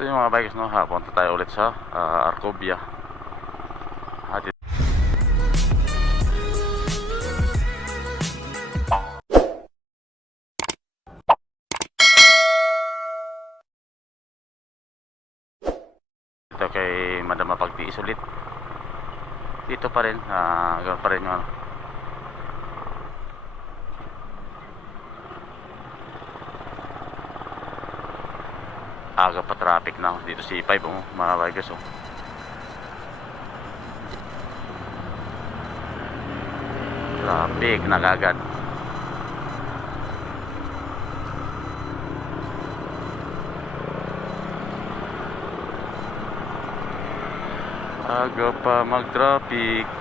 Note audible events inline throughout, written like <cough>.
So yung mga bikers no, ha, punta tayo ulit sa ah, Arcobia. At ito kay Madam Mapagtiis ulit. Dito pa rin, ganoon pa rin yung ano. Aga pa traffic na dito si 5 oh, mga bikers oh. Traffic na kagad. Aga pa mag-traffic. Traffic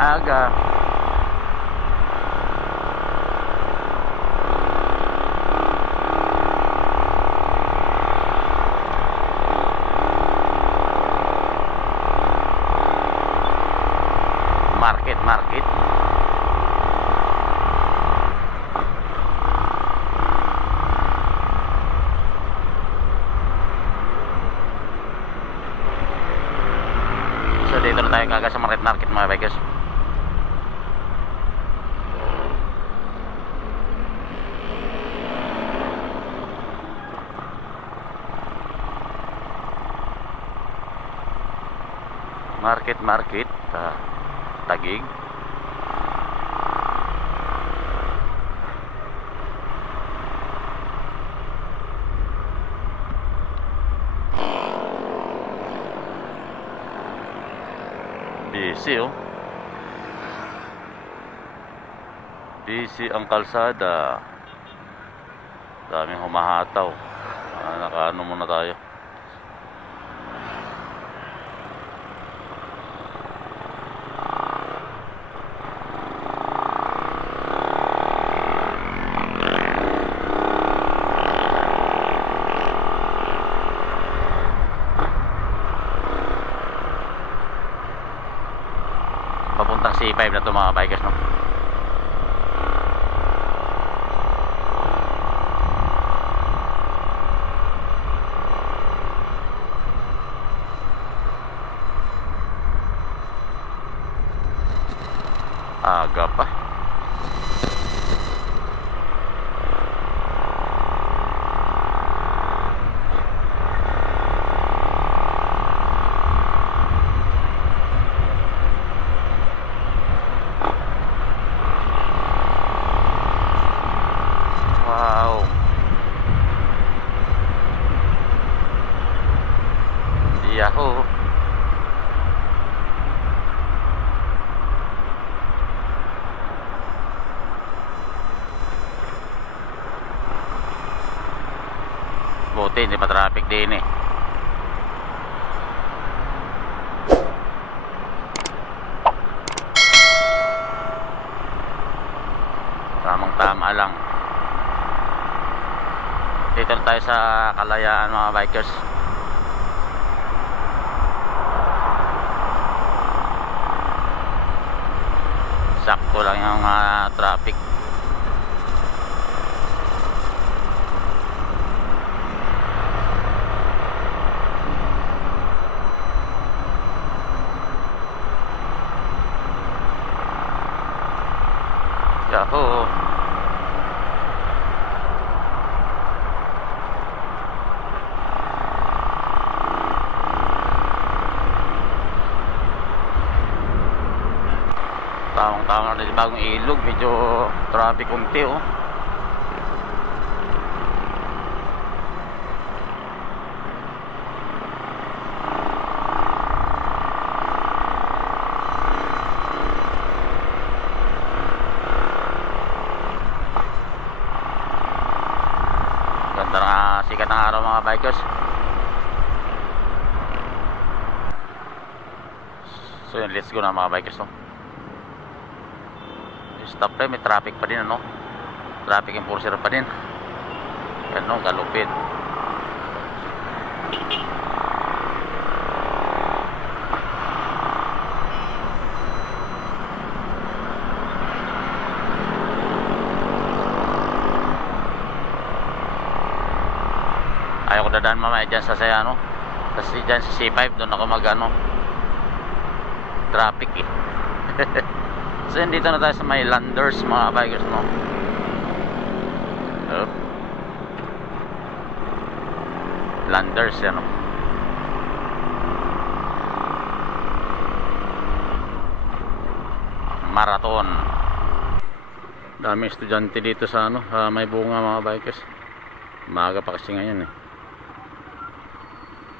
aga. Market, market. So dito na tayo kaga sa market market mga bikers. Market market ah, Tagig. Busy oh. Busy ang kalsada. Daming humahataw. Ah, nakaano muna tayo. Papuntang C5 na to mga bikers no. Aga pa. Wow. Yahoo. Buti hindi pa traffic din eh. Tamang tama lang. Dito tayo sa kalayaan mga bikers. Sakto lang yung ah, traffic. Yahoo! Tama na bagong ilog, medyo traffic kunti oh. Ganda na araw mga bikers. So yun, let's go na mga bikers no. Stop may traffic pa din ano? Traffic enforcer pa din. Ano kalupit ayaw ko dadaan mamaya dyan sa saya ano kasi dyan sa C5 doon ako mag ano traffic eh <laughs> so yun, dito na tayo sa may landers mga bikers no? Yup. landers yan no? Marathon. Dami estudyante dito sa ano sa may bunga mga bikers maaga pa kasi ngayon eh.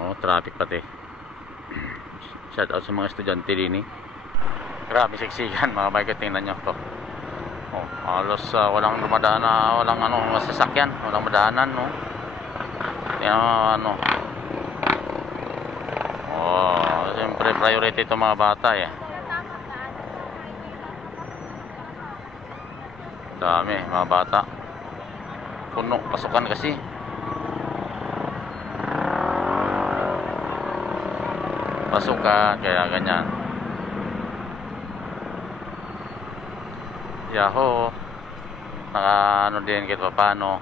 Oh traffic pati. <clears throat> Shout out sa mga estudyante din eh grabe siksikan <laughs> mga bikers tingnan nyo to. Oh halos ah, walang dumadaan na walang ano masasakyan walang madaanan no? Tingnan mo ano. Oh siyempre priority ito mga bata eh. Dami mga bata. Puno pasukan kasi. Pasukan kaya ganyan yaho naka ano din kahit pa paano.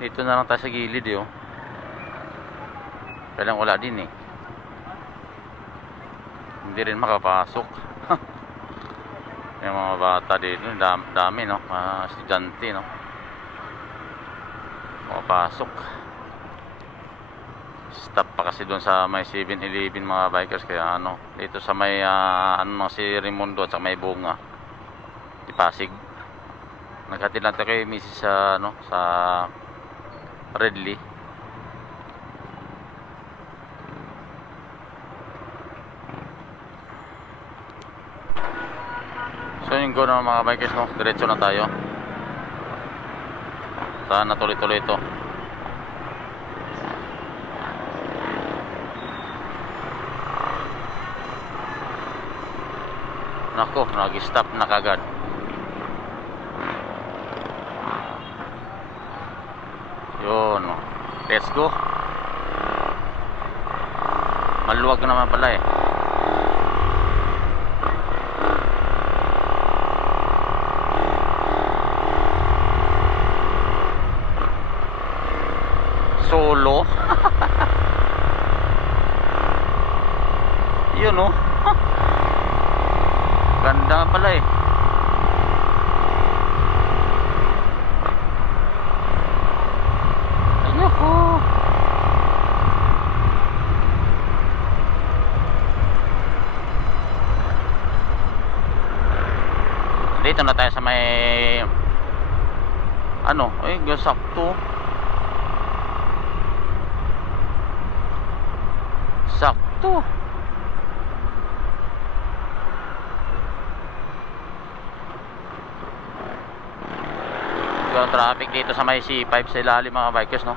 Dito na lang tayo sa gilid eh oh. kailang wala din eh. Hindi rin makapasok. <laughs> Yung mga bata dito dami, dami no? Mga estudyante no? Makapasok. Stop pa kasi doon sa may 7-Eleven mga bikers. Kaya ano dito sa may ah, ano si Raimundo at sa may bunga di Pasig naghatid lang tayo kay Mrs. sa ano sa Redley So yung go na mga bikers no, diretso na tayo. Sana tuloy-tuloy ito. Nako, nag-stop na kagad. Yun. oh. Let's go. Maluwag naman pala eh. Solo. <laughs> Yun oh. Ganda nga pala eh. Ayoko. Dito na tayo sa may ano, ay gasakto. Sakto. Yung traffic dito sa may C5 sa ilalim mga bikers, no?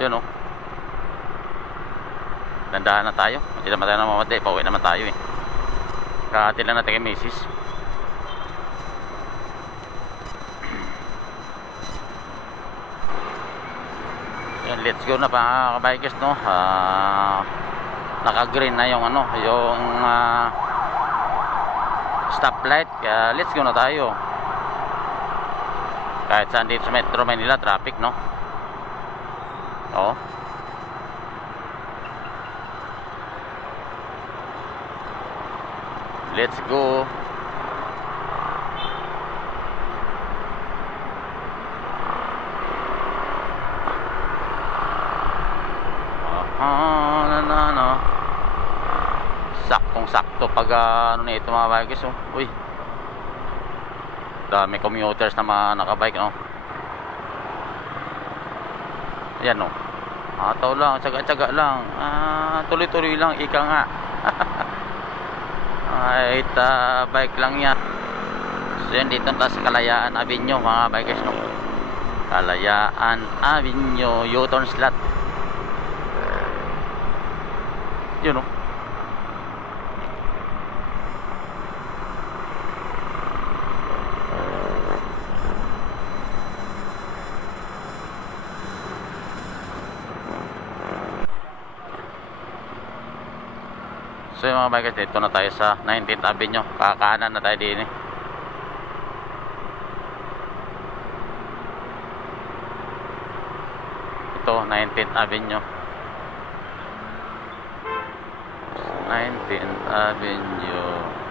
Yun, no? Dandahan na tayo. Hindi naman tayo namamatay. Pauwi naman tayo, eh. Kakati lang natin kay Macy's. Yan, let's go na mga kabikers no. Ah, naka-green na yung ano, yung ah, stoplight. Kaya let's go na tayo. Kahit saan dito sa Metro Manila, traffic no. Oh. Let's go. Ah, na na na. Saktong sakto pag ah, ano nito mga bikers oh. Uy. Dami commuters na mga nakabike no. Yan oh. Ataw lang, tsaga-tsaga lang. Ah, tuloy-tuloy lang ika nga. Ay, ta bike lang yan. So yan dito tayo sa Kalayaan Avenue mga bikers no. Kalayaan Avenue U-turn slot. Yun oh. So yung mga bikers, dito na tayo sa 19th Avenue. Kakaanan na tayo din eh. Ito, 19th Avenue. 19th Avenue.